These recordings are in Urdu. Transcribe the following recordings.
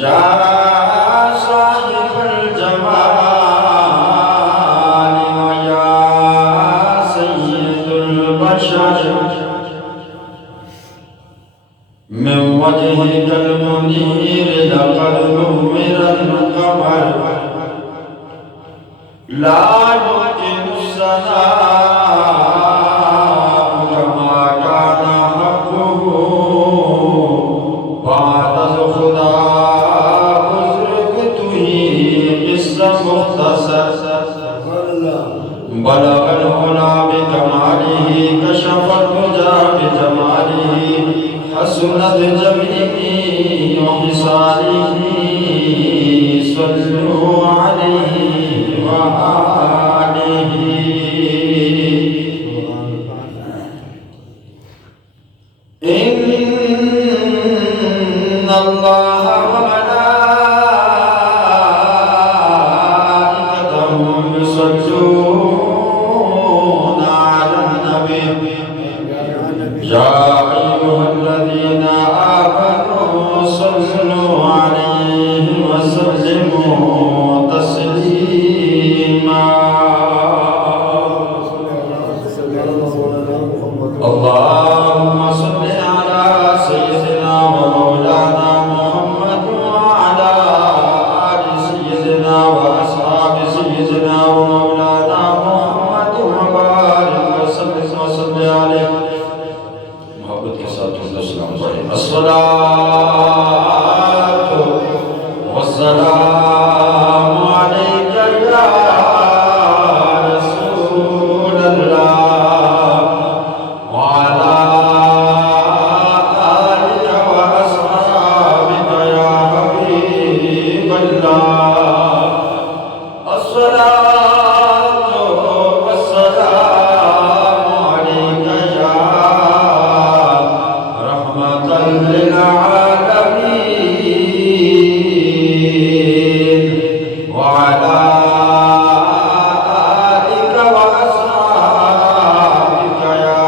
Ya لا يمكن الثناء كما كان حقه بعد الخدا بزرگ تھی قصہ مختصر بلغ العلا بکمالہ کشف الرجا بجمالہ حسنت جمیع خصالہ صلوا علیہ وآلہ ان اللہ وملائکتہ یصلون علی النبی یا ایھا الذین آمنوا صلوا علیہ وسلموا تسلیما اللهم صل على سيدنا ومولانا محمد وعلى آل سيدنا وأصحاب سيدنا ومولانا محمد وبارك وسلم وصل عليه محبت کے ساتھ السلام علیکم الصلاة والسلام عليك يا رسول الله وعلى آلك وأصحابك يا حبيب الله الصلاة والسلام عليك يا رحمة للعالمين وعلى آلك وأصحابك يا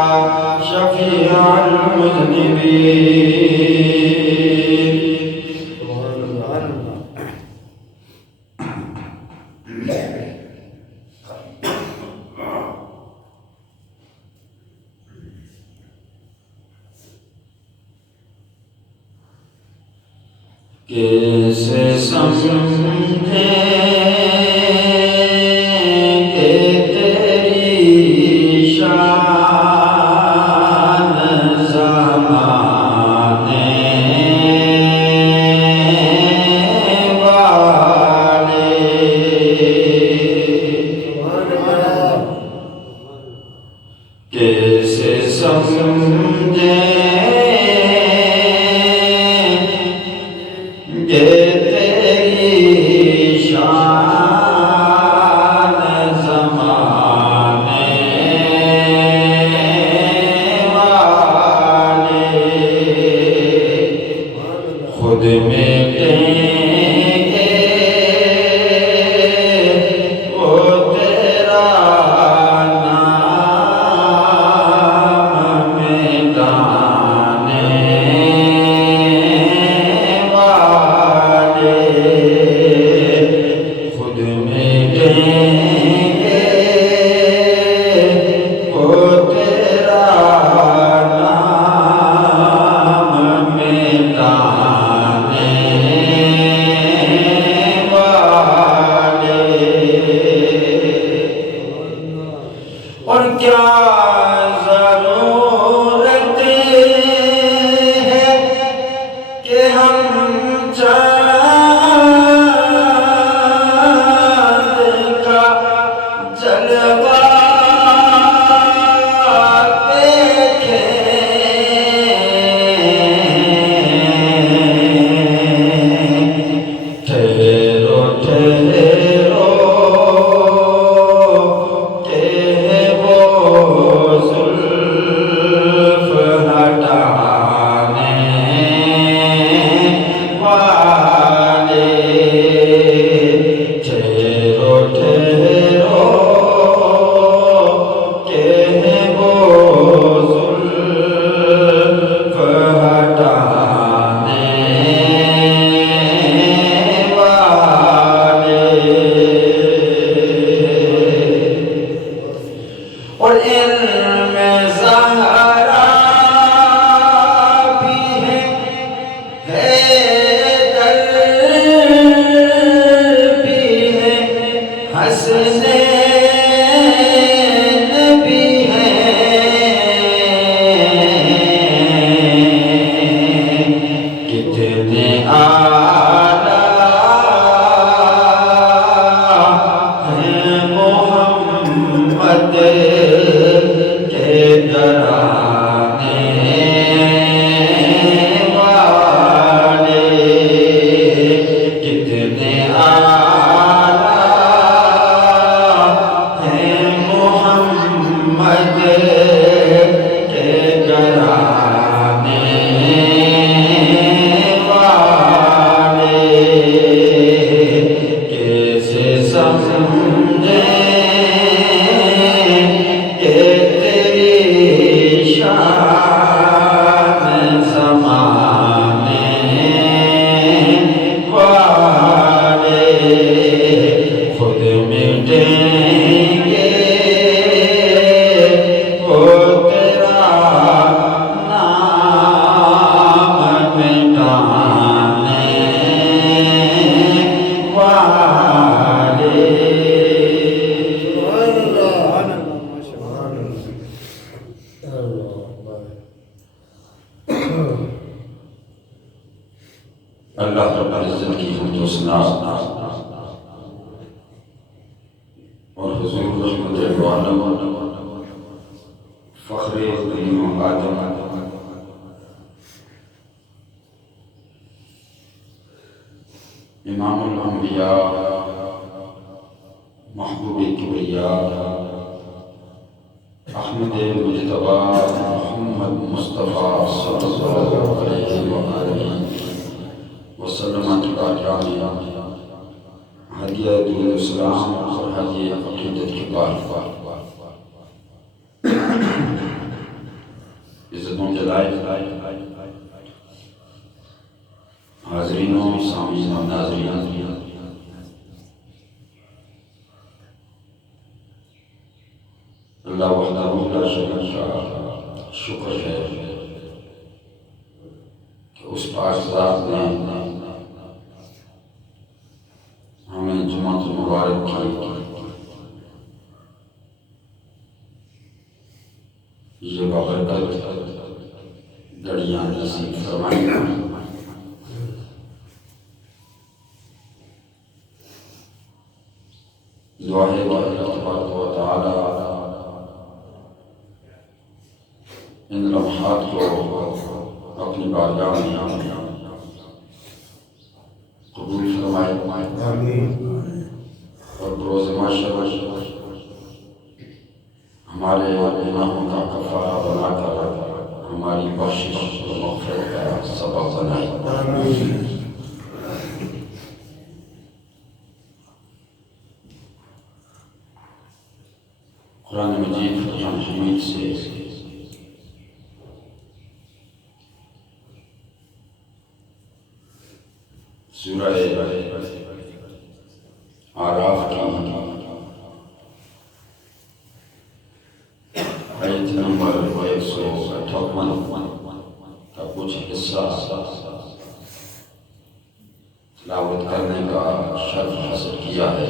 شفيع المذنبين کیسے سمجھیں کہ تیری شان زمانے والے کیسے سمجھیں کہ تیری اللہ رب العزت کی حمد و ثنا اور حضور رحمت عالم فخر بنی آدم امام الانبیاء محبوب کبریاء احمد مجتبی محمد مصطفیٰ صلی اللہ علیہ وآلہ وسلم کا جامعہ ہدیہ دین اسلام اور ہدیہ عقیدت کے بار عزتوں جلائے حاضرین و سامعین و ناظرین، اللہ وحدہ لا شریک کا شکر ہے کہ اس پاک ذات نے ہمیں جمعہ مبارک کی یہ بابرکت گھڑیاں نصیب فرمائی۔ دعا ہے کہ اللہ تبارک و تعالی ان لمحات کو اپنی بارگاہ میں قبول فرمائے اور بروز معاشر ہمارے گناہوں کا کفارہ بنا کر ہماری بخشش اور مغفرت کا سبب بنائے۔ قرآن مجید فرقان حمید سے سورہ اعراف کی آیت نمبر 158 کا کچھ حصہ تلاوت کرنے کا شرف حاصل کیا ہے۔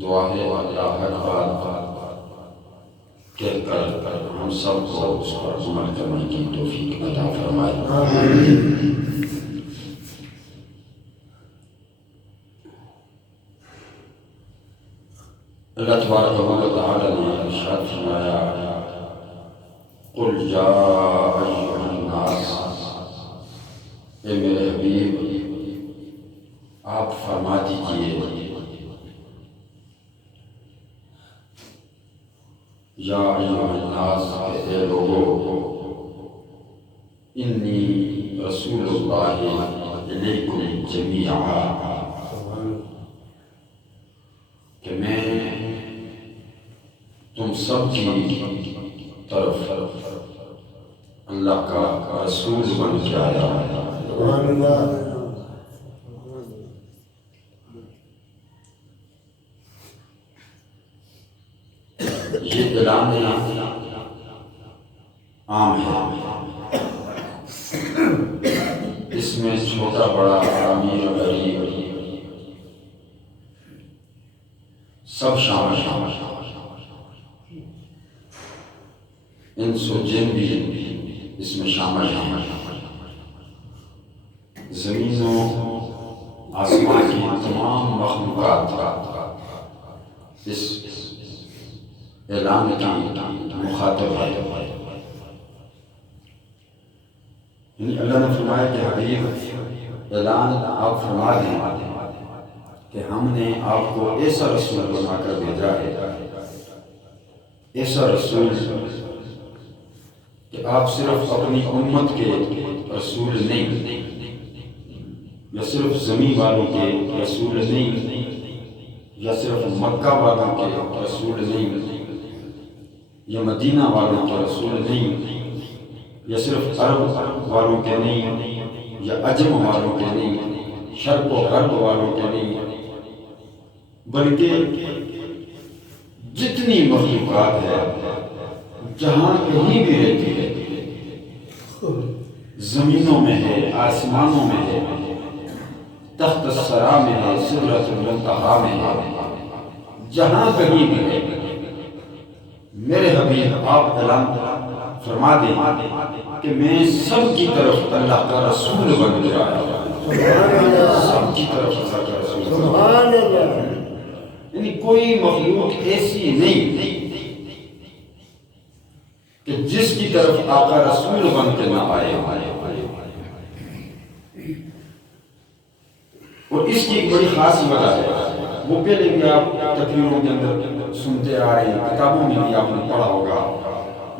دعا ہے اللہ ہر بات کہہ کر ہم سب کو اس پر عمل کرنے کی توفیق عطا فرمائے۔ اللہ تبارک و تعالی نے ارشاد فرمایا قل یا ایھا الناس، اے میرے حبیب آپ فرما دیجئے یا ایھا الناس، اے لوگو، انی رسول اللہ الیکم جمیعا، کہ میں تم سب کی طرف اللہ کا رسول بن کے آیا ہے۔ یہ اعلان عام ہے، اس میں چھوٹا بڑا امیر غریب سب شامل ہیں، انس و جن بھی اس میں شامل ہیں، زمین و آسمان کی تمام مخلوقات اس اعلان کی مخاطب ہے۔ یعنی اللہ نے فرمایا کہ حبیب اعلان آپ فرما دیں کہ ہم نے آپ کو ایسا رسول بنا کر بھیجا ہے، ایسا رسول کہ آپ صرف اپنی امت کے رسول نہیں، یا صرف زمین والوں کے رسول نہیں، یا صرف مکہ والوں کے رسول نہیں، یا مدینہ والوں کے رسول نہیں، یا صرف عرب والوں کے نہیں، یا عجم والوں کے نہیں، شرق و غرب والوں کے نہیں، بلکہ جتنی مخلوقات ہے جہاں کہیں بھی رہتی ہے، زمینوں میں ہے، آسمانوں میں ہے، تحت الثری میں ہے، سدرۃ المنتہی میں ہے، جہاں کہیں بھی ہے۔ میرے حبیب آپ اعلان فرما دیں کہ میں سب کی طرف اللہ کا رسول بن کے آیا ہوں، سب کی طرف اللہ کا رسول بن کے آیا ہوں۔ یعنی کوئی مخلوق ایسی نہیں کہ جس کی طرف آقا رسول بن کے نہ آئے۔ اور اس کی ایک بڑی خاص وجہ ہے، وہ پہلے بھی آپ تقریروں کے اندر سنتے آ رہے ہیں، کتابوں میں بھی آپ نے پڑھا ہوگا۔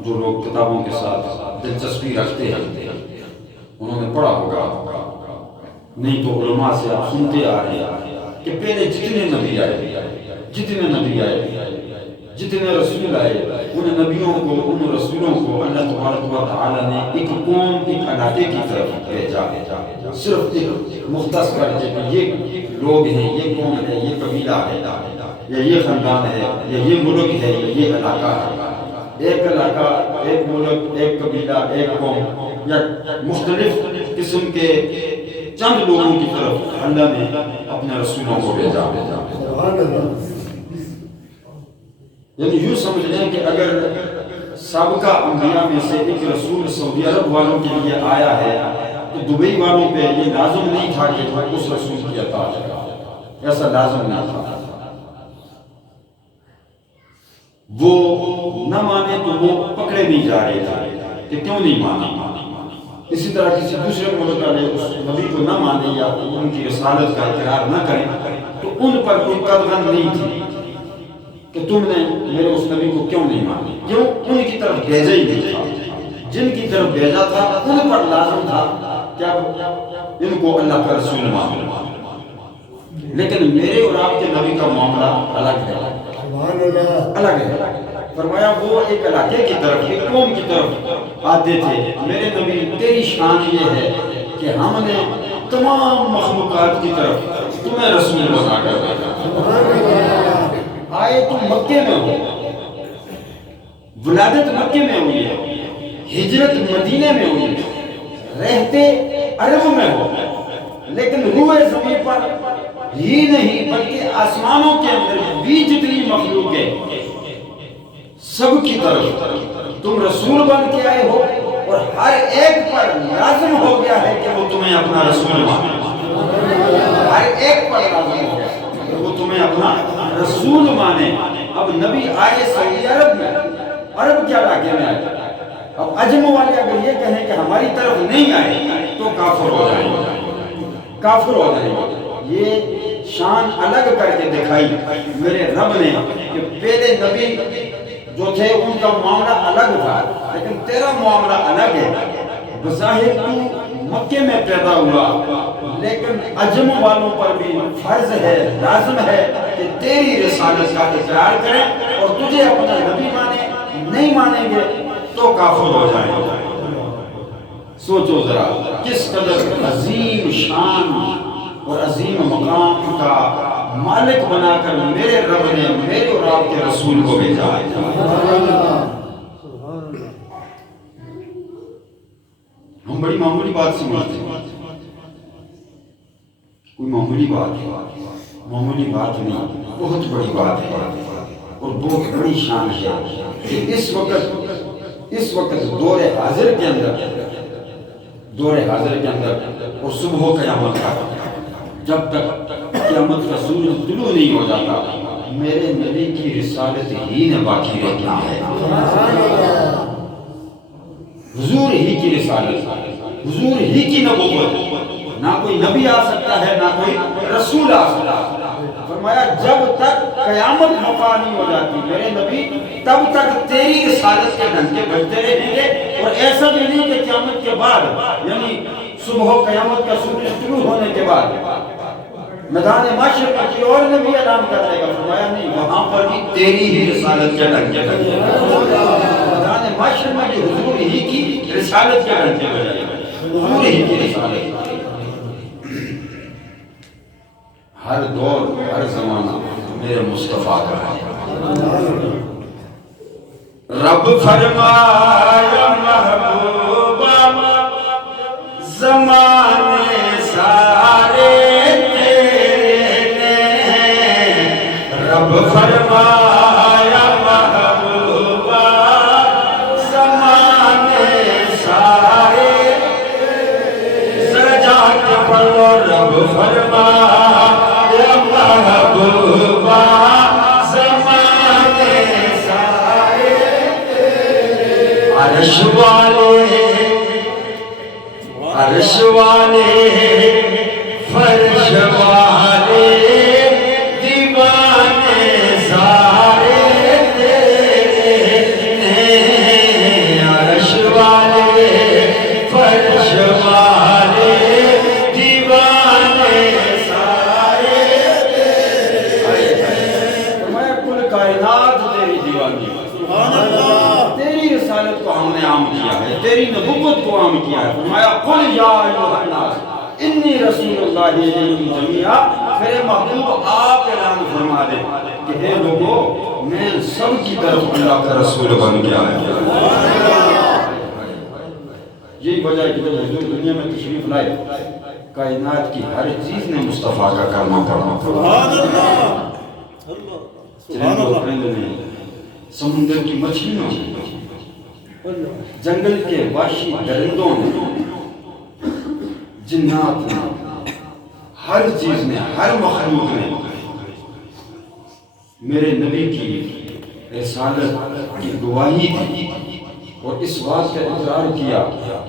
جو لوگ کتابوں کے ساتھ دلچسپی رکھتے ہیں انہوں نے پڑھا ہوگا، نہیں تو علماء سے آپ سنتے آ رہے ہیں کہ پہلے جتنے نبی آئے، جتنے رسول آئے، ان نبیوں کو، ان رسولوں کو اللہ تبارک و تعالی نے ایک قوم، ایک علاقے کی طرف بھیجا، صرف ایک مختص کر کے یہ لوگ ہیں، یہ قوم ہے، یہ قبیلہ ہے، یا یہ خاندان ہے، یا یہ ملک ہے، یا یہ علاقہ ہے۔ ایک علاقہ، ایک ملک، ایک قبیلہ، ایک قوم، یا مختلف قسم کے چند لوگوں کی طرف اللہ نے اپنے رسولوں کو بھیجا۔ یعنی یوں سمجھ لیں کہ اگر سابقہ انبیاء میں سے ایک رسول سعودی عرب والوں کے لیے آیا ہے تو دبئی والوں پہ یہ لازم نہیں تھا کہ وہ اس رسول کی اطاعت کرے، ایسا لازم نہ تھا۔ وہ نہ مانے تو وہ پکڑے نہیں جا رہے تھے کہ کیوں نہیں مانا۔ اسی طرح کسی دوسرے ملک والے اس نبی کو نہ مانے یا ان کی رسالت کا اقرار نہ کریں تو ان پر کوئی قدغن نہیں تھی کہ تم نے میرے اس نبی کو کیوں نہیں مانا، کیوں؟ ان کی طرف بھیجا ہی نہیں تھا۔ جن کی طرف بھیجا تھا ان پر لازم تھا کہ ان کو اللہ کا رسول مانو۔ لیکن میرے اور آپ کے نبی کا معاملہ الگ ہے، الگ ہے۔ فرمایا وہ ایک علاقے کی طرف، ایک قوم کی طرف آتے تھے۔ میرے نبی تیری شان یہ ہے کہ ہم نے تمام مخلوقات کی طرف تمہیں رسول بنا کر بھیجا۔ آئے تم مکے میں ہو، ولادت مکے میں ہوئی ہے، ہجرت مدینے میں ہوئی ہے، رہتے عرب میں ہو، لیکن روئے زمین پر ہی نہیں بلکہ آسمانوں کے اندر بھی جتنی مخلوق ہے سب کی طرف تم رسول بن کے آئے ہو، اور ہر ایک پر لازم ہو گیا ہے کہ وہ تمہیں اپنا رسول مانے۔ ہر ایک پر لازم ہو گیا کہ وہ تمہیں اپنا رسول مانے۔ اب نبی آئے سعودی عرب میں، عرب کے علاقے میں آئے، اب عجم والے اگر یہ کہیں کہ ہماری طرف نہیں آئے تو کافر ہو جائیں گے، کافر ہو جائیں گے۔ یہ شان الگ کر کے دکھائی میرے رب نے کہ پہلے نبی جو تھے ان کا معاملہ الگ تھا، لیکن تیرا معاملہ الگ ہے۔ بظاہر تو مکے میں پیدا ہوا، لیکن عجم والوں پر بھی فرض ہے، لازم ہے کہ تیری رسالت کا اقرار کریں اور تجھے اپنا نبی مانے۔ نہیں مانیں گے تو کافر ہو جائیں گے۔ سوچو ذرا کس قدر عظیم شان اور عظیم مقام کا مالک بنا کر میرے رب نے میرے اور آپ کے رسول کو بھیجا ہے۔ ہم بڑی معمولی بات سمجھتے ہیں، کوئی معمولی بات ہے، معمولی بات نہیں، بہت بڑی بات ہے اور بہت بڑی شان ہے کہ اس وقت دور حاضر کے اندر اور صبح قیامت کا جب تک قیامت کا سورج طلوع نہیں ہو جاتا میرے نبی کی رسالت ہی نے باقی رکھنا ہے۔ حضور ہی کی رسالت، حضور ہی کی نبوت، نہ کوئی نبی آ سکتا ہے نہ کوئی رسول آ سکتا ہے۔ فرمایا جب تک قیامت وفا نہیں ہو جاتی میرے نبی تب تک تیری رسالت کے ڈنکے بجتے رہیں گے۔ اور ایسا بھی نہیں کہ قیامت کے بعد، یعنی صبح قیامت کا سورج طلوع ہونے کے بعد میدان معاشر کا کوئی اور نبی اعلان کر دے گا۔ فرمایا نہیں، وہاں پر بھی تیری ہی رسالت کے ڈنکے بجیں گے۔ میدان معاشر میں بھی حضور ہی کی رسالت کے ڈنکے بجیں گے، حضور ہی کی رسالت۔ ہر دور ہر زمانہ میرے مصطفیٰ کا ہے۔ رب فرمایا محبوبہ زمانے سارے تیرے رب فرمایا محبوبہ زمانے سارے سجا کے پڑھو رب فرمایا محبوبہ زمانے سارے عرش والے عرش والے فرش والے دیوانے سارے تیرے ہیں عرش والے فرش والے دیوانے سارے تیرے میں کل کائنات تیری دیوانی سبحان اللہ تیری رسالت کو ہم نے عام کیا ہے تیری نبوت کو عام کیا ہے فرمایا قل یا ایھا الناس انی رسول اللہ الیکم جمیعا میرے محبوب آپ اعلان فرما دیں کہ اے لوگوں میں سب کی طرف اللہ کا رسول بن گیا ہے یہی وجہ ہے کہ جب حضور دنیا میں تشریف لائے کائنات کی ہر چیز نے مصطفیٰ کا کلمہ پڑھا سبحان اللہ چرندوں پرندوں نے سمندر کی مچھلیوں نے جنگل کے وحشی درندوں نے جنات نے ہر چیز نے ہر مخلوق نے میرے نبی کی رسالت کی گواہی دی اور اس بات کا اقرار کیا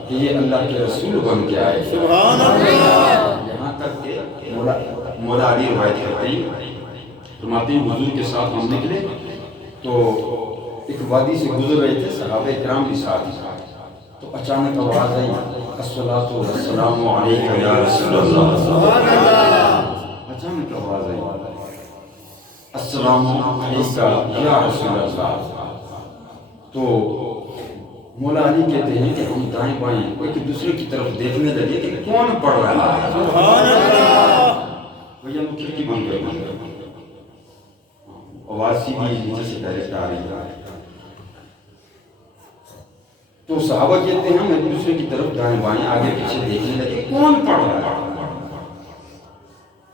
کہ یہ اللہ کے رسول بن کے آئے سبحان اللہ یہاں تک کہ مولا علی روایت کرتے ہیں فرماتے ہیں حضور کے ساتھ ہم نکلے تو ایک وادی سے گزر رہے تھے صحابہ کرام بھی ساتھ تو اچانک آواز آئی الصلاۃ والسلام علیکہ یا رسول اللہ سبحان اللہ اچانک آواز آئی السلام علیکہ یا رسول اللہ تو مولا علی کہتے ہیں کہ ہم دائیں بائیں ایک دوسرے کی طرف دیکھنے لگے کہ کون پڑھ رہا ہے سبحان اللہ بھیا وہ کھڑکی بن گئے آواز سیدھی نیچے سے ڈائریکٹ آ رہی ہے تو صحابہ کہتے ہیں ہم ایک دوسرے کی طرف دائیں بائیں آگے پیچھے دیکھنے لگے کون پڑھ رہا ہے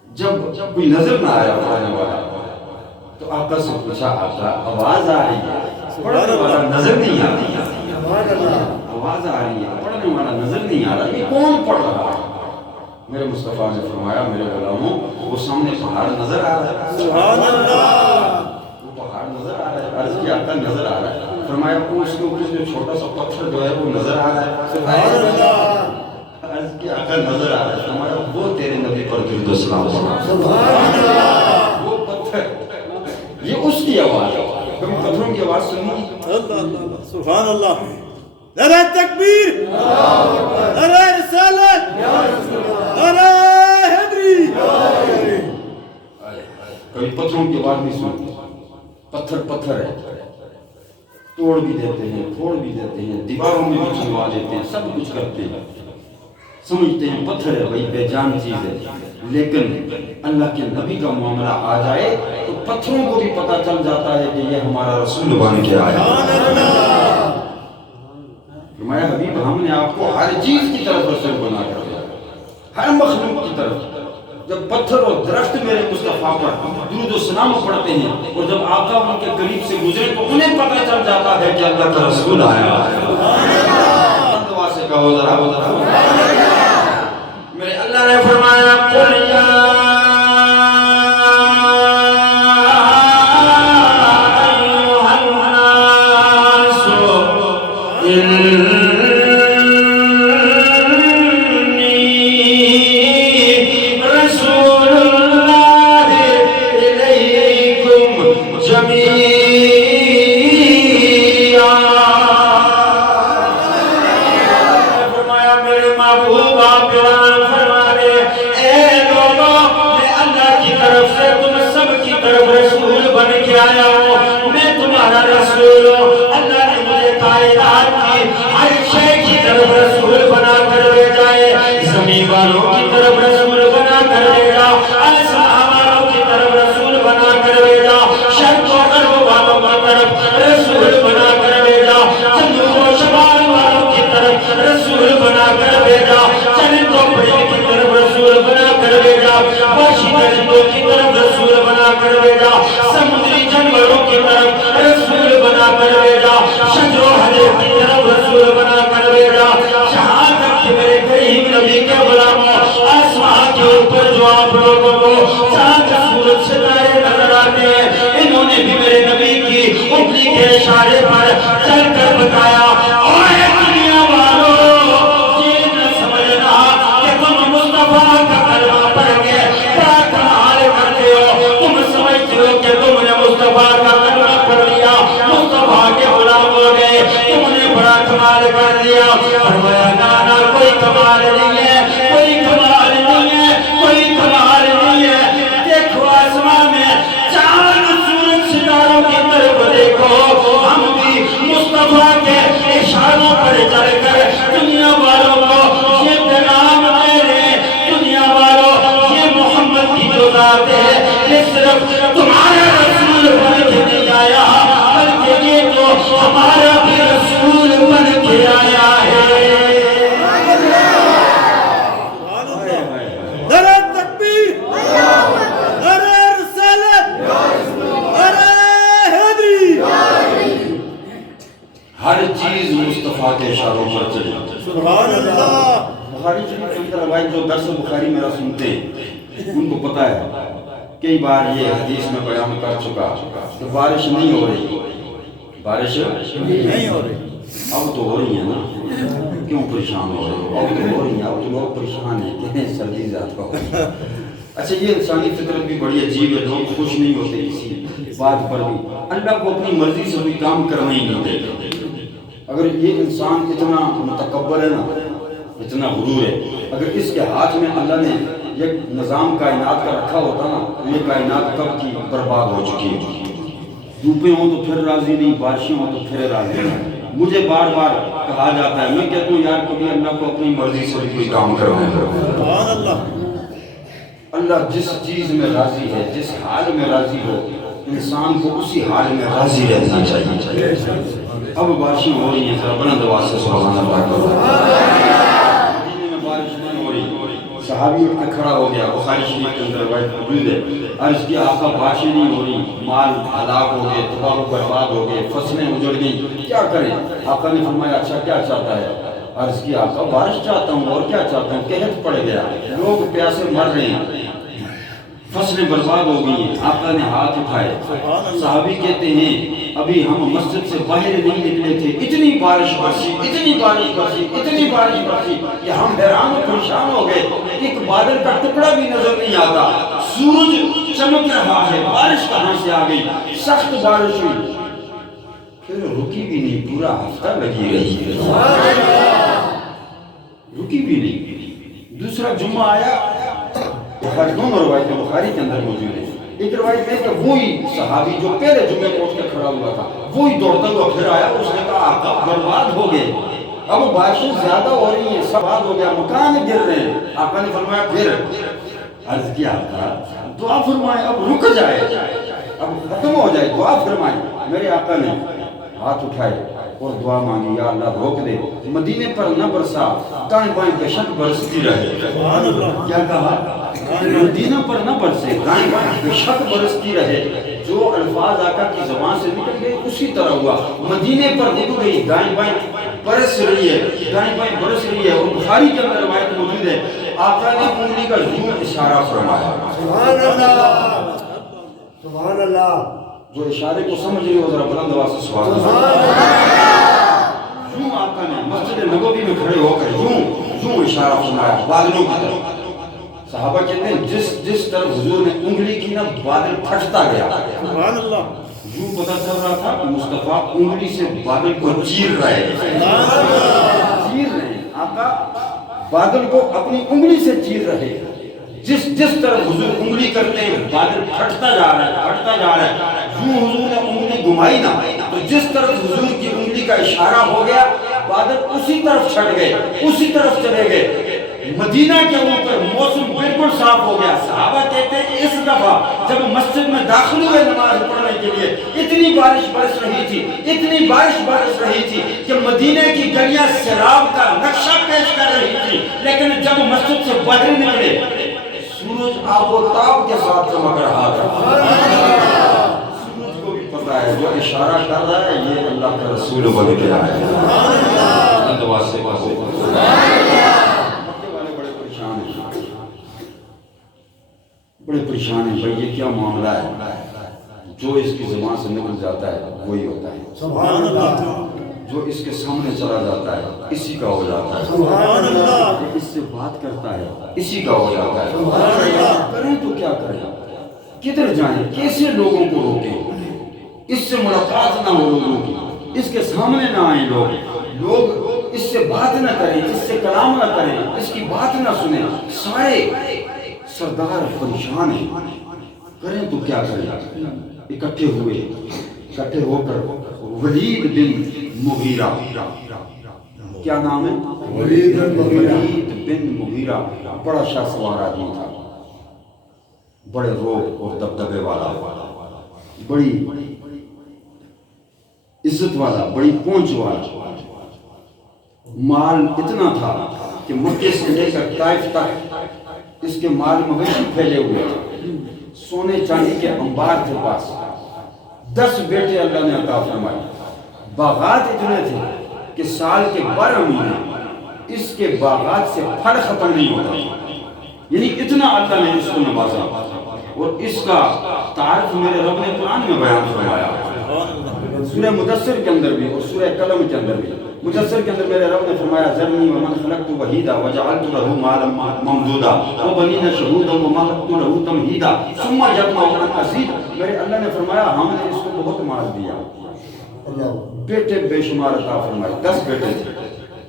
جب کوئی نظر نہ آیا پڑھنے والا تو آقا سے پوچھا آقا آواز آ رہی ہے پڑھنے والا نظر نہیں آتی آواز آ رہی ہے پڑھنے والا نظر نہیں آ رہا یہ کون پڑھ رہا ہے میرے مصطفیٰ نے فرمایا میرے غلاموں وہ سامنے پہاڑ نظر آ رہا ہے سبحان اللہ وہ پہاڑ نظر آ رہا ہے عرض کیا آقا نظر آ رہا ہے فرمایا اس کے اوپر جو چھوٹا سا پتھر جو ہے وہ نظر آ رہا ہے سبحان اللہ عرض کیا آقا نظر آ رہا ہے فرمایا وہ تیرے نبی پر درود و سلام سبحان اللہ وہ پتھر یہ اس کی آواز ہے کبھی پتھروں کی آواز سنی اللہ اللہ سبحان اللہ نعرہ تکبیر نعرہ رسالت نعرہ حیدری کبھی پتھروں کی آواز نہیں سنتی پتھر پتھر ہے توڑ بھی دیتے ہیں پھوڑ بھی دیتے ہیں دیواروں میں بھی چھلوا دیتے ہیں سب کچھ کرتے ہیں سمجھتے ہیں پتھر ہے بھائی بے جان چیز ہے لیکن اللہ کے نبی کا معاملہ آ جائے تو پتھروں کو بھی پتہ چل جاتا ہے کہ یہ ہمارا رسول بن کے آیا فرمایا حبیب ہم نے آپ کو ہر چیز کی طرف رسول بنا کر دیا ہر مخلوق کی طرف جب پتھر اور درخت میرے مصطفیٰ پر درود و سلام پڑھتے ہیں اور جب آقا ان کے قریب سے گزرے تو انہیں پتہ چل جاتا ہے کہ اللہ کا رسول آیا دعا سے کہو ذرا میرے اللہ نے فرمایا قل یا ایھا الناس پرندوں کی طرف رسول بنا کر بھیجا، سمندری جانوروں کی طرف رسول بنا کر بھیجا، شجر و حجر کی طرف رسول بنا کر بھیجا، جہاں تک کہ میرے کریم نبی کے غلاموں آسمان کے اوپر جو آپ لوگوں کو چاند سورج ستارے نظر آتے ہیں، انہوں نے بھی میرے نبی کی انگلی کے اشارے پر چل کر بتایا، اوہ دنیا والوں یہ نہ سمجھنا کہ تم مصطفیٰ کا کلمہ پڑھ کے بڑا کمال کرتے ہو، تم سمجھتے ہو کہ تم نے مصطفیٰ کا کلمہ پڑھ لیا، مصطفیٰ کے غلام ہو گئے، تم نے بڑا کمال کر دیا۔ فرمایا نانا کوئی کمال نہیں ہے، کوئی کمال نہیں ہے، کوئی کمال نہیں ہے، دیکھو آسمان میں چاند سورج ستاروں کی طرف دیکھو، ہم بھی مصطفیٰ کے اشاروں پر چل کر دنیا والوں کو یہ پیغام دے رہے ہیں، دنیا والوں یہ محمد کی جو ذات ہے یہ صرف تمہارا رسول بن کے نہیں آیا، بلکہ یہ تو ہمارا بھی رسول بن کے آیا ہے۔ نعرہ تکبیر، نعرہ رسالت، نعرہ حیدری۔ ہر چیز مصطفیٰ کے اشاروں پر چلی۔ سبحان اللہ۔ بخاری شریف کے اندر روایت جو درس بخاری میرا سنتے ہیں ان کو پتہ ہے کئی بار یہ حدیث میں بیان کر چکا کہ بارش نہیں ہو رہی، بارش نہیں ہو رہی، اب تو ہو رہی ہے نا، کیوں پریشان ہو رہے ہو؟ اب تو ہو رہی ہیں، اب تو لوگ پریشان ہیں کہ سردی زیادہ ہو۔ اچھا یہ انسانی فطرت بھی بڑی عجیب ہے، لوگ خوش نہیں ہوتے کسی بات پر بھی، اللہ کو اپنی مرضی سے کوئی کام کرنا ہی نہیں دیتے۔ اگر یہ انسان اتنا متکبر ہے نا، اتنا غرور ہے، اگر اس کے ہاتھ میں اللہ نے ایک نظام کائنات کا رکھا ہوتا نا، یہ کائنات کب کی برباد ہو چکی ہے۔ دھوپیں ہوں تو پھر راضی نہیں، بارشیں ہوں تو پھر راضی نہیں۔ مجھے بار بار کہا جاتا ہے، میں کہتا ہوں یار کبھی اللہ کو اپنی مرضی سے کوئی کام کرنا ہے۔ سبحان اللہ۔ اللہ جس چیز میں راضی ہے، جس حال میں راضی ہو، انسان کو اسی حال میں راضی رہنا چاہیے۔ اب بارشیں ہو رہی ہیں، ذرا بلند آواز سے سبحان اللہ کرو۔ مدینے میں بارش نہیں ہو رہی، صحابی اٹھ کے کھڑا ہو گیا، بخاری شریف کے اندر روایت موجود ہے، عرض کیا آقا بارشیں نہیں ہو رہی، مال ہلاک ہو گئے، تباہ و برباد ہو گئے، فصلیں اجڑ گئیں، کیا کریں؟ آقا نے فرمایا اچھا کیا چاہتا ہے؟ عرض کیا آقا بارش چاہتا ہوں، اور کیا چاہتا ہوں؟ قحط پڑ گیا، لوگ پیاسے مر رہے ہیں، فصلیں برباد ہو گئی ہیں۔ آقا نے ہاتھ اٹھائے، صحابی کہتے ہیں ابھی ہم مسجد سے باہر نہیں نکلے تھے، اتنی بارش برسی، اتنی بارش برسی، اتنی بارش برسی کہ ہم حیران و پریشان ہو گئے، ایک بادل کا ٹکڑا بھی نظر نہیں آتا، سورج چمک رہا ہے، بارش کہاں سے آ گئی؟ سخت بارش ہوئی، پھر رکی بھی نہیں، پورا ہفتہ لگی رہی ہے، رکی بھی نہیں۔ دوسرا جمعہ آیا، بخاری دونوں روایتیں بخاری کے اندر موجود ہیں، ایک روایت میں کہ وہی صحابی جو پہلے جمعے کو اٹھ کے کھڑا ہوا تھا وہی دوڑتا ہوا پھر آیا، اس نے کہا آقا برباد ہو گئے، اب بارشیں زیادہ ہو رہی ہیں، سب برباد ہو گیا، مکان گر رہے ہیں۔ آقا نے فرمایا پھر؟ عرض کیا آقا دعا فرمائے، اب رک جائے، اب ختم ہو جائے، دعا فرمائے۔ میرے آقا نے ہاتھ اٹھائے اور دعا مانگی، یا اللہ روک دے، مدینے پر نہ برسا، دائیں بائیں بے شک برستی رہے۔ کیا کہا؟ مدینہ پر نہ برسے، دائیں بائیں بے شک برستی رہے۔ جو الفاظ آقا کی زبان سے نکل گئے اسی طرح ہوا، مدینے پر رک گئی، دائیں بائیں برس رہی ہے، دائیں بائیں برس رہی ہے۔ اور بخاری کے اندر روایت موجود ہے، آقا نے انگلی کا یوں اشارہ فرمایا، سبحان اللہ، سبحان اللہ۔ جو اشارے کو سمجھ رہے ہو ذرا بلند آواز سے سبحان اللہ۔ یوں آقا نے مسجد نبوی میں کھڑے ہو کر یوں اشارہ فرمایا بادلوں کی طرف۔ صحابہ کہتے ہیں جس طرف حضور نے انگلی کی نا بادل پھٹتا گیا، سبحان اللہ۔ یوں پتہ چل رہا تھا کہ مصطفیٰ انگلی سے بادل کو چیر رہے ہیں، چیر رہے ہیں، آقا بادل کو اپنی انگلی سے چیر رہے ہیں۔ جس طرف حضور انگلی کرتے ہیں بادل پھٹتا جا رہا ہے، پھٹتا جا رہا ہے۔ یوں حضور نے انگلی گھمائی نا تو جس طرف حضور کی انگلی کا اشارہ ہو گیا بادل اسی طرف چھٹ گئے، اسی طرف چلے گئے۔ مدینہ کے اوپر موسم بالکل صاف ہو گیا۔ صحابہ کہتے ہیں اس دفعہ جب مسجد میں داخل ہوئے نماز پڑھنے کے لیے اتنی بارش برس رہی تھی، اتنی بارش برس رہی تھی کہ مدینہ کی گلیاں سیلاب کا نقشہ پیش کر رہی تھی، لیکن جب مسجد سے باہر نکلے سورج آب و تاب کے ساتھ چمک رہا تھا. سورج کو بھی پتا ہے جو اشارہ کر رہا ہے یہ اللہ کا رسول بن کے آیا ہے. دعا سے مکے والے بڑے پریشان ہیں، بڑے پریشان ہیں بھائی یہ کیا معاملہ ہے. جو اس کی زبان سے نکل جاتا ہے وہی ہوتا ہے، سبحان اللہ. جو اس کے سامنے چلا جاتا ہے اسی کا ہو جاتا ہے. سبحان اللہ. جو اس سے بات کرتا ہے اسی کا ہو جاتا ہے. سبحان اللہ. کریں تو کیا کریں، کدھر جائیں، کیسے لوگوں کو روکیں، اس سے ملاقات نہ ہو لوگوں کی، اس کے سامنے نہ آئیں لوگ اس سے بات نہ کریں، اس سے کلام نہ کریں، اس کی بات نہ سنیں. سارے سردار پریشان ہیں، کریں تو کیا کریں. اکٹھے ہو کر ولید بن مغیرہ، کیا نام ہے؟ ولید بن مغیرہ. ولید بن مغیرہ بڑا شاہ سوار آدمی تھا، بڑے روب اور دبدبے والا، بڑی عزت والا، بڑی پہنچ والا. مال اتنا تھا کہ مکے سے لے کر طائف تک اس کے مال مویشی پھیلے ہوئے تھے. سونے چاندی کے انبار تھے پاس. 10 بیٹے اللہ نے عطا فرمائے. باغات اتنے تھے کہ سال کے 12 مہینے اس کے باغات سے پھل ختم نہیں ہوتا، یعنی اتنا اللہ نے اس کو نوازا. اور اس کا تعارف میرے رب نے قرآن میں بیان فرمایا، سورہ مدثر کے اندر بھی اور سورہ قلم کے اندر بھی. مدثر کے اندر میرے رب نے فرمایا ذرنی ومن خلقت وحیدا وجعلت له مالا ممدودا وبنین شہودا ومہدت له تمہیدا ثم جمعه ازید. میرے اللہ نے فرمایا ہم نے اس کو بہت مال دیا، بیٹے بے شمار عطا فرمائے. 10 بیٹے تھے،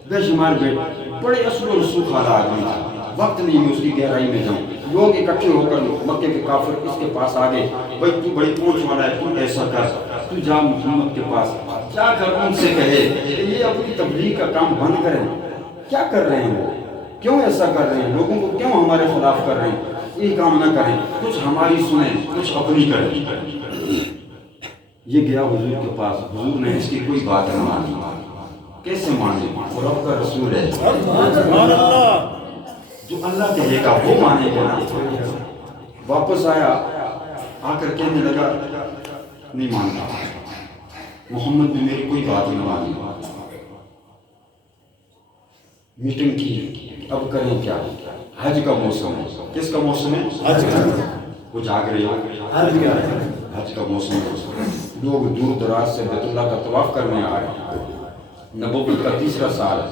بے شمار بیٹے، بڑے اصل و رسوخ والا آدمی تھا. وقت نہیں اس کی گہرائی میں جاؤں. لوگ اکٹھے ہو کر مکے کے کافر اس کے پاس آ گئے. بھائی تو بڑی پہنچ والا ہے، تو ایسا کر، تو جا محمد کے پاس جا کر ان سے کہے کہ یہ اپنی تبلیغ کا کام بند کریں. کیا کر رہے ہیں وہ، کیوں ایسا کر رہے ہیں، لوگوں کو کیوں ہمارے خلاف کر رہے ہیں. یہ کام نہ کریں، کچھ ہماری سنیں، کچھ اپنی کریں. یہ گیا حضور کے پاس، حضور نے اس کی کوئی بات نہ مانی. کیسے مانے، وہ رب کا رسول ہے. سبحان اللہ. جو اللہ کہے گا وہ مانے گا. واپس آیا، آ کر کہنے لگا نہیں مانتا، محمد نے میری کوئی بات نہیں مانی. میٹنگ کی، اب کریں کیا. حج کا موسم ہے. کس کا موسم ہے؟ حج کا. وہ جاگ رہے ہو، حج کا موسم ہے. لوگ دور دراز سے بیت اللہ کا طواف کرنے آ رہے ہیں. نبوت کا 3را سال ہے.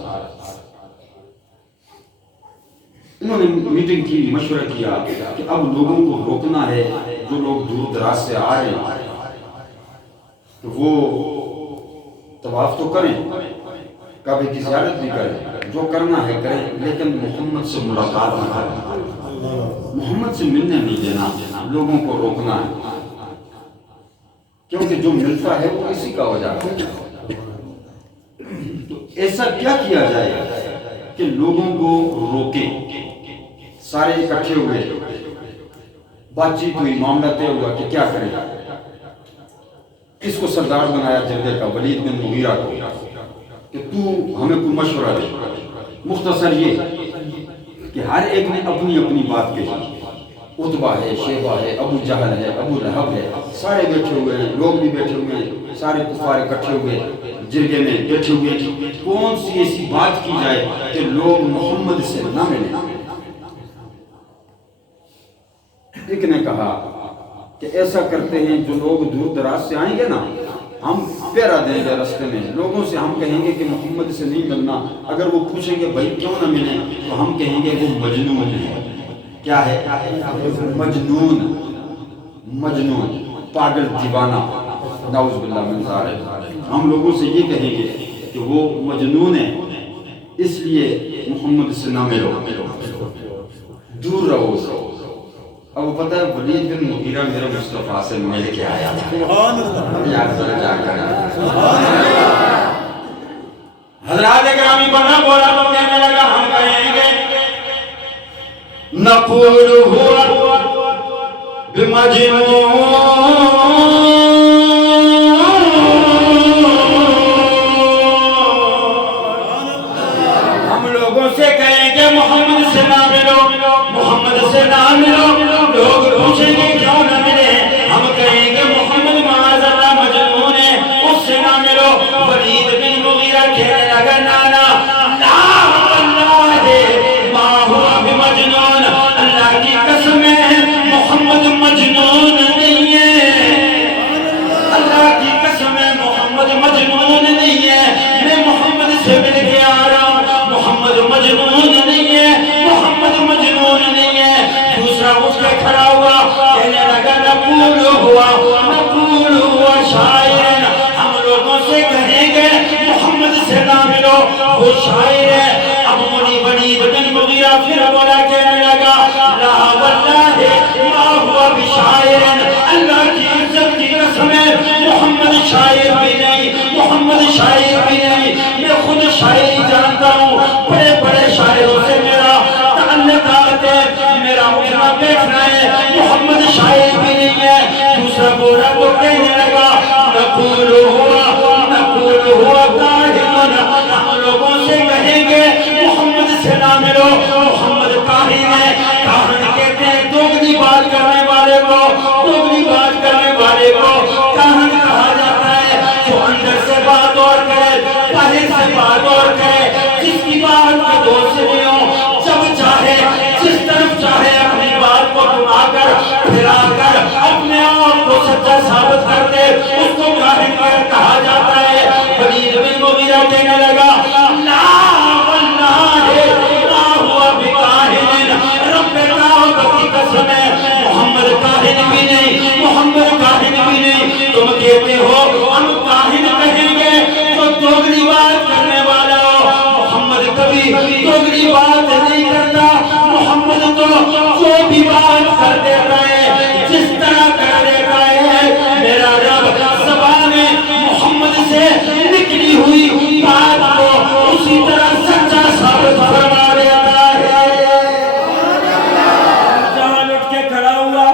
انہوں نے میٹنگ کی، مشورہ کیا کہ اب لوگوں کو روکنا ہے. جو لوگ دور دراز سے آ رہے ہیں تو وہ طواف تو کریں، کعبے کی زیارت بھی کریں، جو کرنا ہے کریں، لیکن محمد سے ملاقات نہ کریں، محمد سے ملنے نہیں دینا. لوگوں کو روکنا ہے، کیونکہ جو ملتا ہے وہ اسی کا ہو جاتا ہے. تو ایسا کیا کیا جائے کہ لوگوں کو روکیں. سارے اکٹھے ہوئے، بات چیت ہوئی، معاملہ طے ہوا کہ کیا کریں. اس کو سردار بنایا جرگے کا، ولید بن مغیرہ کو، کہ تو ہمیں کوئی مشورہ دے. مختصر یہ کہ ہر ایک نے اپنی اپنی بات کہی. عتبہ ہے، شیبہ ہے، ابو جہل ہے، ابو لہب ہے، سارے بیٹھے ہوئے ہیں، لوگ بھی بیٹھے ہوئے ہیں، سارے کفار اکٹھے ہوئے جرگے میں بیٹھے ہوئے ہیں. کون سی ایسی بات کی جائے کہ لوگ محمد سے نہ ملیں. ایک نے کہا کہ ایسا کرتے ہیں جو لوگ دور دراز سے آئیں گے نا، ہم پیرا دیں گے رستے میں. لوگوں سے ہم کہیں گے کہ محمد سے نہیں ملنا. اگر وہ پوچھیں گے بھائی کیوں نہ ملیں تو ہم کہیں گے وہ مجنون ہے. کیا ہے؟ مجنون، مجنون، پاگل، دیوانہ، نعوذ باللہ من ذالک. ہم لوگوں سے یہ کہیں گے کہ وہ مجنون ہے، اس لیے محمد سے نہ ملو، دور رہو. اب پتہ ہے ولید بن مغیرہ میرے مصطفیٰ سے مل کے آیا تھا. سبحان اللہ. یار ذرا جا کر سبحان اللہ. حضرات گرامی بنا بولا تو کہنے لگا ہم کہیں گے نقول ہوا بمجنون. ہم لوگوں سے کہیں گے محمد سے نہ ملو، محمد سے نہ ملو. پوچھیں گے کیوں نہ ملے، ہم کہیں گے محمد معاذ اللہ مجنون ہے، اس سے نہ ملو۔ ولید بن مغیرہ کہنے لگا نانا لا واللہ ما ہوا بمجنون، اللہ کی قسم ہے محمد مجنون نہیں ہے، اللہ کی قسم ہے محمد مجنون نہیں ہے، میں محمد سے مل کے آ رہا ہوں، محمد مجنون نہیں ہے، محمد مجنون نہیں ہے۔ دوسرا اٹھ کے کھڑا ہوا کہنے لگا نقول ہوا شاعر، ہم لوگوں سے کہیں گے محمد سے نہ ملو وہ شاعر ہے۔ اب ولید بن مغیرہ پھر بولا کہنے لگا لا واللہ ما ہوا بشاعر، اللہ کی عزت کی قسم ہے محمد شاعر بھی نہیں، محمد شاعر بھی نہیں، میں خود شاعری جانتا ہوں، بڑے بڑے شاعروں سے میرا تعلقات ہے، میرا اٹھنا بیٹھنا ہے، محمد شاعر بھی نہیں ہے۔ دوسرا بولا وہ کہنے لگا نقول ہوا کاہن، ہم لوگوں سے کہیں گے محمد سے نہ ملو، محمد کاہن ہے۔ کاہن کہتے ہیں دوگنی بات کرنے والے کو، دوگنی بات کرنے والے کو کاہن کہا جاتا ہے، جو اندر سے بات اور کرے باہر سے بات اور کرے، جس کی بات کے دو سرے ہوں، جب چاہے جس طرف چاہے اپنی بات کو گھما کر پھرا کر اپنے آپ کو سچا ثابت کر دے، اس کو کاہن کہا جاتا ہے۔ ولید بن مغیرہ کہنے لگا لا واللہ ما ہوا بکاہن، رب کعبہ کی قسم ہے محمد کاہن بھی نہیں، محمد کاہن بھی نہیں۔ تم کہتے ہو ہم کاہن کہیں گے تو دوگنی بات کرنے والا ہو، محمد کبھی دوگنی بات نہیں کرتا، محمد تو جو بھی بات کر دیتا ہے جس طرح کر دیتا ہے، میرا رب زبان محمد سے نکلی ہوئی بات کو اسی طرح سچا ثابت فرما دیتا ہے۔ جہاں اٹھ کے کھڑا ہوا،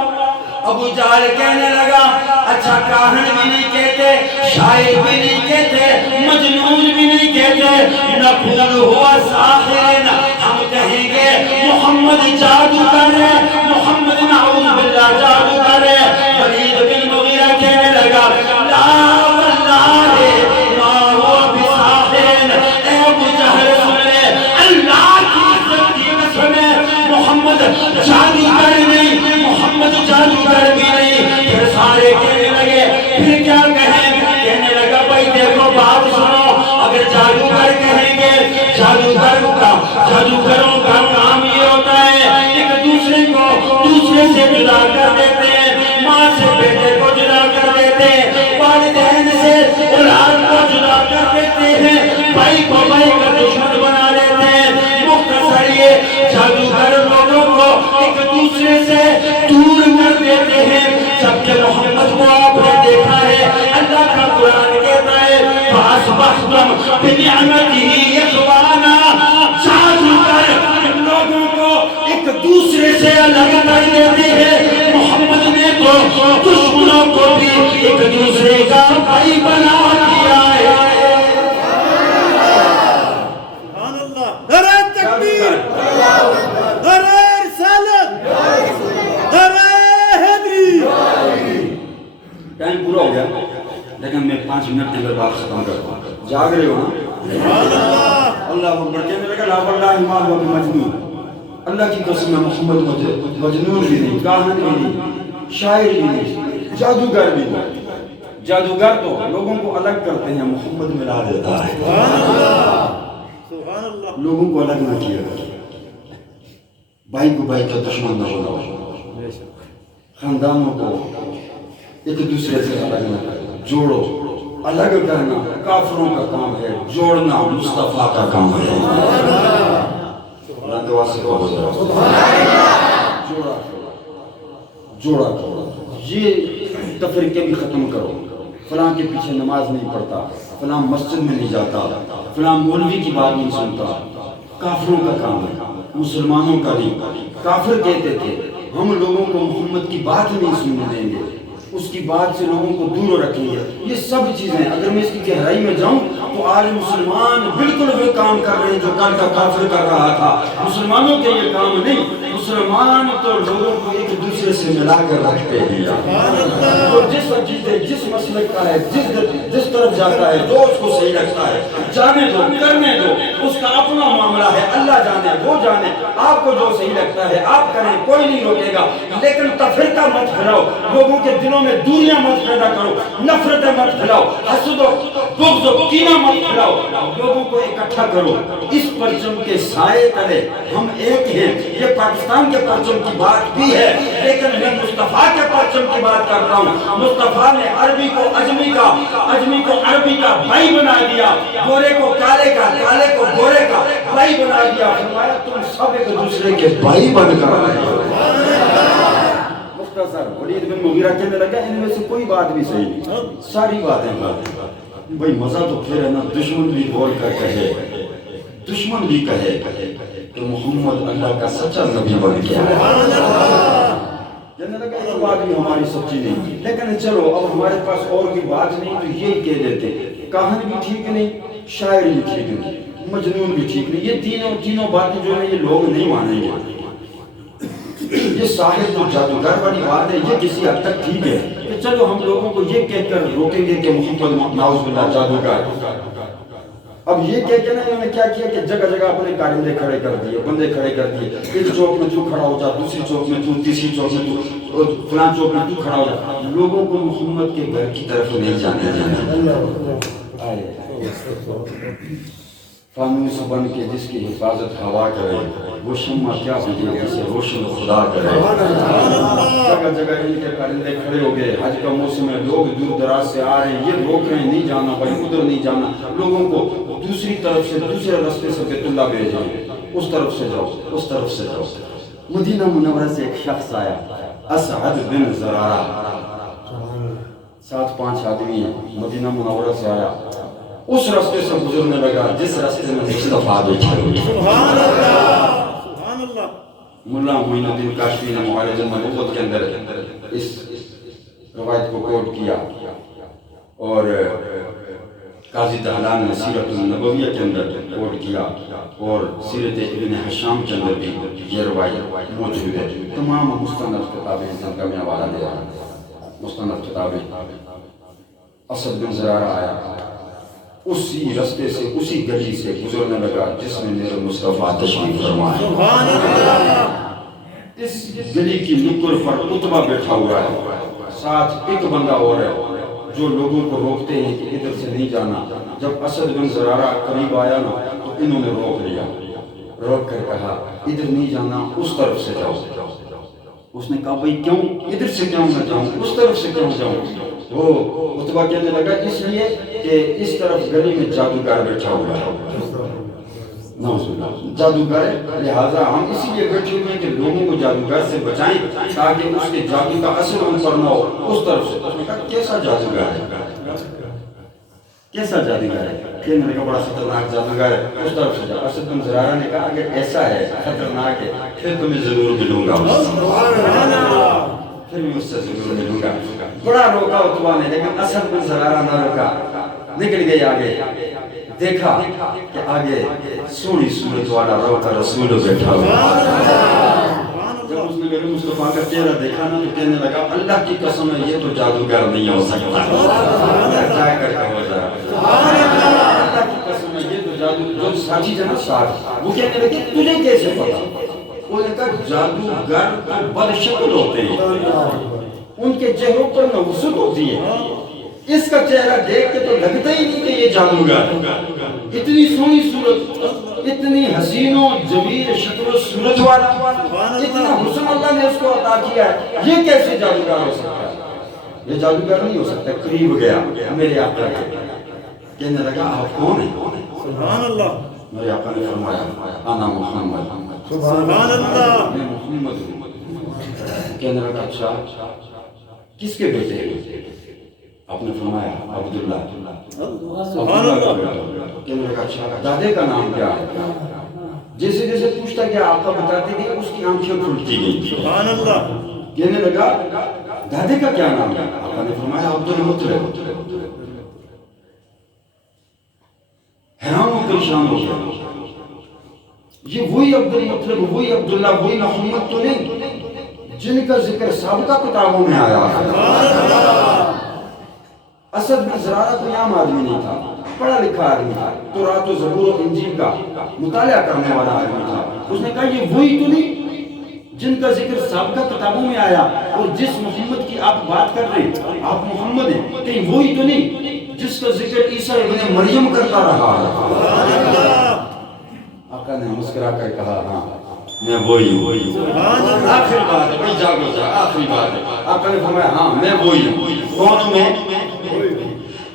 ابو جہل کہنے لگا اچھا کاہن بھی نہیں کہتے، شاعر بھی نہیں کہتے، مجنون بھی نہیں کہتے، نقول ہوا ساحر، ہم کہیں گے محمد جادوگر ہے، محمد نعوذ باللہ جادوگر ہے۔ ولید بن مغیرہ کہنے لگا لا واللہ ما ہوا بساحر، اے ابو جہل سن لے، اللہ کی عزت کی قسم ہے محمد جادوگر نہیں، محمد جادوگر بھی نہیں۔ پھر سارے کہنے لگے پھر کیا کہیں، کہنے لگا بھائی دیکھو بات سنو، اگر جادوگر کہیں گے، جادوگروں کا کام یہ ہوتا ہے ایک دوسرے کو دوسرے سے جدا کر دیتے ہیں، ماں سے بیٹے کو جدا کر دیتے ہیں، والدین سے اولاد کو جدا کر دیتے ہیں، بھائی کو بھائی کا دشمن بنا لیتے ہیں۔ مختصر یہ جادوگر لوگوں کو ایک دوسرے سے دور کر دیتے ہیں، جبکہ محمد کو آپ نے دیکھا ہے، اللہ کا قرآن کہتا ہے فَأَصْبَحْتُمْ بِنِعْمَتِهِ إِخْوَانًا، جادوگر لوگوں کو ایک دوسرے سے الگ کر دیتے ہیں، محمد نے تو دشمنوں کو بھی ایک دوسرے کا بھائی بنا دیا ہے۔ سبحان اللہ، نعرہ تکبیر، نعرہ رسالت، نعرہ حیدری۔ ٹائم پورا ہو گیا لیکن میں 5 منٹ کے اندر بات ختم کرتا ہوں، جاگ رہے ہو نا؟ سبحان اللہ، اللہ اکبر کہنے لگا لا واللہ ما ہوا بمجنون، اللہ کی قسم ہے محمد مجنون بھی نہیں، کاہن بھی نہیں، شاعر بھی نہیں، جادوگر بھی نہیں۔ جادوگر تو لوگوں کو الگ کرتے ہیں، محمد ملا دیتا ہے۔ سبحان اللہ، سبحان اللہ، لوگوں کو الگ نہ کیا کرے، بھائی کو بھائی کا دشمن نہ بناؤ، خاندانوں کو ایک دوسرے سے الگ نہ کرو، جوڑو۔ الگ کرنا کافروں کا کام ہے، جوڑنا مصطفیٰ کا کام ہے۔ اللہ دعا سے کہو جوڑا جوڑا کرو، یہ تفریقے بھی ختم کرو، فلاں کے پیچھے نماز نہیں پڑھتا، فلاں مسجد میں نہیں جاتا، فلاں مولوی کی بات نہیں سنتا، کافروں کا کام ہے، مسلمانوں کا نہیں۔ کافر کہتے تھے ہم لوگوں کو محمد کی بات نہیں سننے دیں گے، اس کی بات سے لوگوں کو دور رکھیں گے۔ یہ سب چیزیں اگر میں اس کی گہرائی میں جاؤں تو تو آج مسلمان بالکل وہ کام کر رہے ہیں جو کل کا کافر کر رہا تھا. مسلمانوں کے یہ کام نہیں. مسلمان تو لوگوں کو ایک دوسرے سے ملا کر رکھتے ہیں. تو جس مسلک کا ہے, جس طرف جاتا ہے, جو اس کو صحیح لگتا ہے, جانے دو, کرنے دو, اس کا اپنا معاملہ ہے. اللہ جانے, وہ جانے. آپ کو جو صحیح لگتا ہے آپ کریں, کوئی نہیں روکے گا. لیکن تفرقہ مت پھیلاؤ, لوگوں کے دلوں میں دوریاں مت پیدا کرو, نفرتیں مت پھیلاؤ, حسد و بغض و کینہ مت پھیلاؤ. لوگوں کو اکٹھا کرو, اس پرچم کے سائے تلے ہم ایک ہیں. یہ پاکستان کے پرچم کی بات بھی ہے, لیکن میں مصطفیٰ کے پرچم کی بات کر رہا ہوں. مصطفیٰ نے عربی کو اجمی کا, اجمی کو عربی کا بھائی بنا دیا, گورے کو کالے کا, کالے کو گورے کا بھائی بنا دیا. فرمایا تم سب ایک دوسرے کے بھائی بن کر رہے ہو. مختصر ولید بن مغیرہ کہنے لگا ان میں سے کوئی بات بھی صحیح نہیں, ساری باتیں بھائی مزہ تو پھر ہے نا. دشمن بھی بول کر کہے, دشمن بھی کہے کہ محمد اللہ کا سچا نبی بن گیا. کہنے لگا یہ بات بھی ہماری سچی نہیں, لیکن چلو اب ہمارے پاس اور بھی بات نہیں تو یہی کہہ دیتے, کہانی بھی ٹھیک نہیں, شاعری بھی ٹھیک نہیں, مجنون بھی ٹھیک نہیں. یہ تینوں باتیں جو ہے یہ لوگ نہیں مانیں گے. یہ ساحر جو جادوگر والی بات ہے یہ کسی حد تک ٹھیک ہے کہ چلو ہم لوگوں کو یہ کہہ کر روکیں گے کہ محمد نعوذ باللہ جادوگر. اب یہ کہہ کے نا انہوں نے کیا کیا کہ جگہ جگہ اپنے کارندے کھڑے کر دیے, بندے کھڑے کر دیے. ایک چوک میں تو کھڑا ہو جا, دوسری چوک میں تو, تیسری چوک میں تو, فلاں چوک میں تو کھڑا ہو جا. لوگوں کو محمد کے گھر کی طرف نہیں جانے دینا. فانوس بن کے جس کی حفاظت ہوا کرے, وہ شمع کیا بجے جسے روشن خدا کرے. جگہ جگہ ان کے کارندے کھڑے ہو گئے. حج کا موسم ہے, لوگ دور دراز سے آ رہے ہیں, یہ روک رہے ہیں نہیں جانا بھائی, ادھر نہیں جانا. لوگوں کو دوسری طرف سے, دوسرے راستے سے بیت اللہ بھیجیں, اس طرف سے جاؤ, اس طرف سے جاؤ. مدینہ منورہ سے ایک شخص آیا, اسعد بن زرارہ, 7-5 آدمی ہیں, مدینہ منورہ سے آیا. اس راستے سے گزرنے لگا جس راستے میں مصطفیٰ بیٹھے ہوئے. سبحان اللہ, سبحان اللہ. ملا معین الدین کاشفی نے معارض النبوت کے اندر اس روایت کو کوٹ کیا, اور قاضی دہلان نے سیرت النبویہ کے اندر کوٹ کیا, اور سیرت ابن حشام کے اندر بھی یہ روایت موجود ہے. تمام مستند کتابیں جن کا میں حوالہ دے رہا ہوں, مستند کتابیں. اسد بن زرارہ آیا, اسی راستے سے, اسی گلی سے گزرنے لگا جس میں میرے مصطفیٰ تشریف فرما ہے. سبحان اللہ. اس گلی کی نکڑ پر عتبہ بیٹھا ہوا ہے, ساتھ ایک بندہ اور ہے جو لوگوں کو روکتے ہیں کہ ادھر سے نہیں جانا. جب اسد بن زرارہ قریب آیا نا تو انہوں نے روک لیا, روک کر کہا ادھر نہیں جانا, اس طرف سے جاؤ. اس نے کہا بھئی کیوں, ادھر سے کیوں نہ جاؤں, اس طرف سے کیوں جاؤں. وہ عتبہ کہنے لگا اس لیے کہ اس طرف گلی میں جادوگر بیٹھا ہوا ہے, جادوگر ہے, لہٰذا ہم اسی لیے بیٹھے ہوئے ہیں کہ لوگوں کو جادوگر سے بچائیں تاکہ اس کے جادو کا اثر ان پر نہ ہو. اس طرف سے. اس نے کہا کیسا جادوگر ہے, کیسا جادوگر ہے؟ کہنے لگا بڑا خطرناک جادوگر ہے, اس طرف سے جا. اسد بن زرارہ نے کہا اگر ایسا ہے, خطرناک ہے, پھر تمہیں ضرور ملوں گا, پھر میں اس سے ضرور ملوں گا. بڑا روکا عتبہ نے, لیکن اسد بن زرارہ نہ روکا, نکل گئی آگے. دیکھا کہ آگے سونی صورت والا روکا رسول بیٹھا ہوا. جب اس نے میرے مصطفیٰ کا چہرہ دیکھا نا تو کہنے لگا اللہ کی قسم ہے یہ تو جادوگر نہیں ہو سکتا. جا کر کہو ذرا, اللہ کی قسم ہے یہ تو جادو. جو ساتھی تھے نا ساتھ, وہ کہنے لگے تجھے کیسے پتا؟ وہ نے کہا جادوگر تو بد شکل ہوتے ہیں, ان کے چہروں پر نوسط ہوتی ہے. اس کا چہرہ دیکھ کے تو لگتا ہی نہیں کہ یہ جادوگر. اتنی سونی صورت, اتنی حسین و جمیل شکل و صورت والا, اتنا حسن اللہ نے اس کو عطا کیا ہے, یہ کیسے جادوگر ہو سکتا ہے؟ یہ جادوگر نہیں ہو سکتا. قریب گیا میرے آقا کے, کہنے لگا آپ کون ہیں؟ سبحان اللہ. میرے آقا نے فرمایا انا محمد. سبحان اللہ. میں محمد ہوں. کہنے لگا اچھا کس کے بیٹے ہیں؟ آپ نے فرمایا عبداللہ. سبحان اللہ. کہنے لگا اچھا دادے کا نام کیا ہے؟ جیسے جیسے پوچھتا کہ آقا بتاتے گئے اس کی آنکھیں کھلتی گئی. سبحان اللہ. کہنے لگا دادے کا کیا نام ہے؟ آقا نے فرمایا عبدالمطلب. حیران و پریشان ہو گیا، یہ وہی عبد المطلب، وہی عبداللہ، وہی محمد تو نہیں جن کا ذکر سابقہ کتابوں میں آیا ہے۔ اسد بن زرارہ کوئی عام آدمی نہیں تھا، پڑھا لکھا آدمی تھا، تورات و زبور و انجیل کا مطالعہ کرنے والا آدمی تھا۔ اس نے کہا یہ وہی تو نہیں جن کا ذکر سابقہ کتابوں میں آیا، اور جس محمد کی آپ بات کر رہے ہیں آپ محمد ہیں، کہیں وہی تو نہیں جس کا ذکر عیسیٰ ابن مریم کرتا رہا ہے؟ آقا نے مسکرا کر کہا ہاں میں وہی ہوں۔ آخری بات ہے بھائی، جاگو جا، آخری بات ہے۔ آقا نے فرمایا ہاں میں وہی ہوں۔ کون ہوں میں؟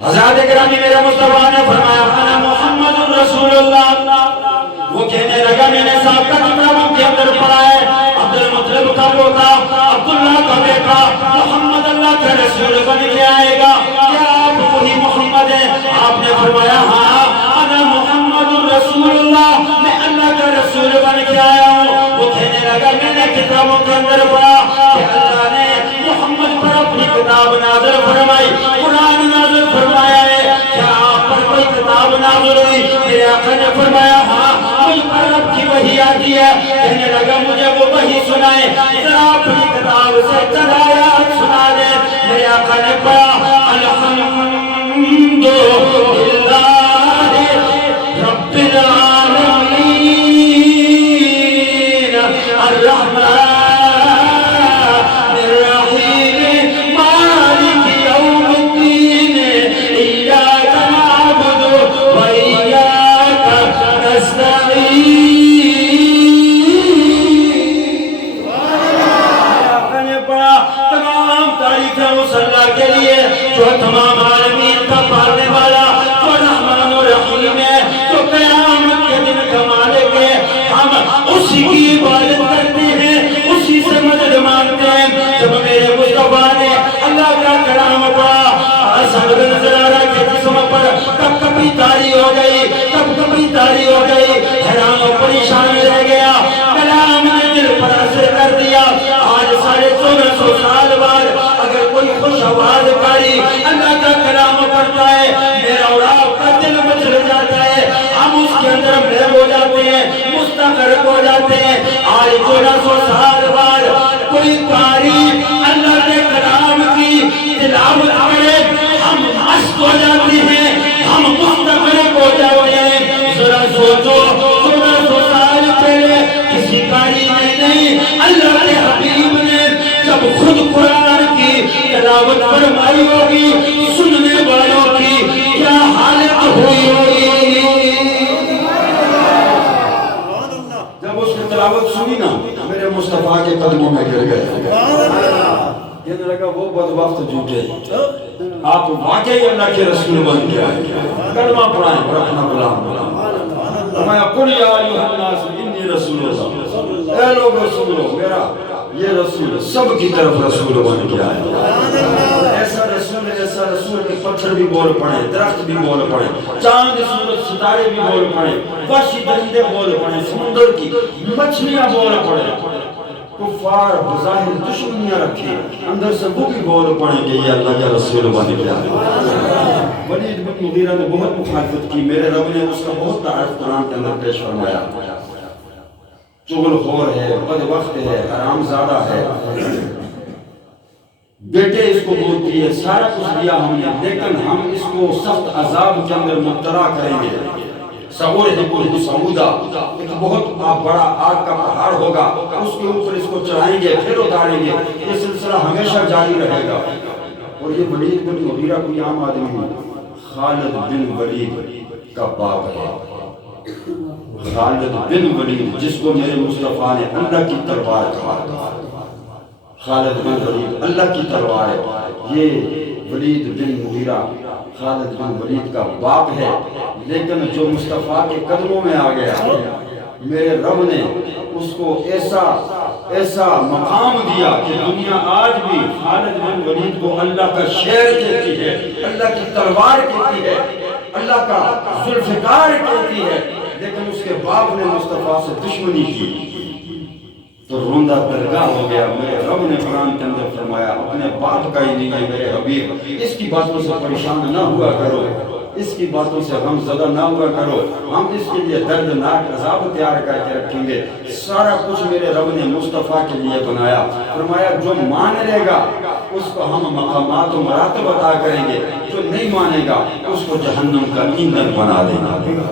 حضرات گرامی میرے مصطفیٰ نے فرمایا انا محمد رسول اللہ۔ وہ کہنے لگا میں نے صاحب کا کتابوں کے اندر پڑھا ہے عبد المطلب کا پوتا عبداللہ کا بیٹا محمد اللہ کا رسول بن کے آئے گا، کیا آپ وہی محمد ہیں؟ آپ نے فرمایا ہاں انا محمد رسول اللہ، میں اللہ کا رسول بن کے آیا ہوں۔ وہ کہنے لگا میں نے کتابوں کے اندر پڑھا کہ اللہ نے محمد پر اپنی کتاب نازل فرمائی، قرآن نازل فرمایا ہے، کیا آپ پر کوئی کتاب نازل ہوئی؟ میرے آقا نے فرمایا ہاں مجھ پر رب کی وحی آتی ہے۔ کہنے لگا مجھے وہ وحی سنائے، ذرا اپنی کتاب سے چند آیات سنا دے۔ میرے آقا نے پڑھا الحمدللہ رب العالمین الرحمن الرحیم مالک یوم الدین ایاک نعبد و ایاک نستعین۔ آقا نے پڑھا تمام تعریفیں اس اللہ کے لیے جو تمام عالمین کا پالنے والا، جو رحمان و رحیم ہے، جو قیامت کے دن کا مالک ہے۔ ہم اسی کی عبادت کرتے ہیں، اسی سے مدد مانگتے ہیں۔ جب میرے مصطفیٰ نے اللہ کا کلام پڑھا، اسد بن زرارہ کے جسم پر کب کبھی تاری ہو گئی، کب کبھی تاری ہو گئی، حیران و پریشان رہ گیا۔ کلام نے دل پر اثر کر دیا۔ آج 1450 سال بعد اگر کوئی خوش آواز کاری اللہ کا کلام پڑھتا ہے، میرا اور آپ کا دل مچل جاتا ہے، ہم اس کے اندر محب ہو جاتے ہیں، مستغرق ہو جاتے ہیں۔ آج 1400 سال بعد کوئی قاری اللہ کے کلام کی تلاوت کرے، ہم مست ہو جاتے ہیں، ہم مستغرق ہو جاتے ہیں۔ ذرا سوچو 1400 سال پہلے کسی قاری نے نہیں، اللہ کے حبیب نے جب خود قرآن کی تلاوت فرمائی ہوگی، سننے والوں کی کیا حالت ہوئی ہوگی؟ جب اس نے تلاوت سنی نا، میرے مصطفیٰ کے قدموں میں گر گئے۔ کہنے لگا وہ بدبخت جھوٹے، آپ واقعی اللہ کے رسول بن کے آئے، کلمہ پڑھائیں اور اپنا غلام بنائیں۔ میں قل یا ایھا الناس انی رسول اللہ، اے لوگ سن لو میرا یہ رسول سب کی طرف رسول بن کے آئے۔ ایسا رسول کہ پتھر بھی بول پڑے، درخت بھی بول پڑے، چاند سورج ستارے بھی بول پڑے، وحشی درندے بول پڑے، سمندر کی مچھلیاں بول پڑے، کفار بظاہر دشمنیاں رکھے اندر سے وہ بھی بول پڑے کہ یہ اللہ کا رسول بن کے آئے۔ ولید بن مغیرہ نے بہت مخالفت کی، میرے رب نے اس کا بہت تعریف قرآن کے اندر پیش فرمایا۔ چغل خور ہے، بدبخت ہے، حرام زادہ ہے، بیٹے اس کو بولتی ہے، سارا کچھ دیا ہم نے، لیکن ہم اس کو سخت عذاب کے اندر مبتلا کریں گے۔ سعور حکم سعودہ ایک بہت بڑا آگ کا پہاڑ ہوگا، اس کے اوپر اس کو چڑھائیں گے، پھر اتاریں گے، یہ سلسلہ ہمیشہ جاری رہے گا۔ اور یہ ولید بن مغیرہ کوئی عام آدمی نہیں، خالد بن ولید کا باپ ہے۔ خالد بن ولید جس کو میرے مصطفیٰ نے اللہ کی تلوار کہا، خالد بن ولید اللہ کی تلوار ہے۔ یہ ولید بن مغیرہ خالد بن ولید کا باپ ہے، لیکن جو مصطفیٰ کے قدموں میں آ گیا، میرے رب نے اس کو ایسا مقام دیا کہ دنیا آج بھی خالد بن ولید کو اللہ کا شیر کہتی ہے، اللہ کی تلوار کہتی ہے، اللہ کا ذوالفقار کہتی ہے، لیکن اس کے باپ نے مصطفیٰ سے دشمنی کی تو روندہ درگاہ ہو گیا۔ میرے رب نے قرآن کے اندر فرمایا اپنے باپ کا ہی نہیں میرے حبیب اس کی باتوں سے پریشان نہ ہوا کرو، اس کی باتوں سے غم زدہ نہ ہوا کرو، ہم اس کے لیے دردناک عذاب تیار کر کے رکھیں گے۔ سارا کچھ میرے رب نے مصطفیٰ کے لیے بنایا، فرمایا جو مان لے گا اس کو ہم مقامات و مراتب عطا کریں گے، جو نہیں مانے گا اس کو جہنم کا ایندھن بنا دینا دے گا۔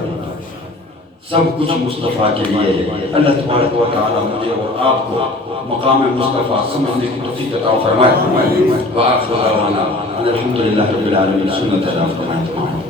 سب کچھ مصطفیٰ کے لیے ہے۔ اللہ تبارک و تعالی مجھے اور آپ کو مقام مصطفیٰ سمجھنے کی توفیق عطا فرمائے۔ وآخر دعوانا الحمدللہ رب العالمین، سنت اللہ فرمائے۔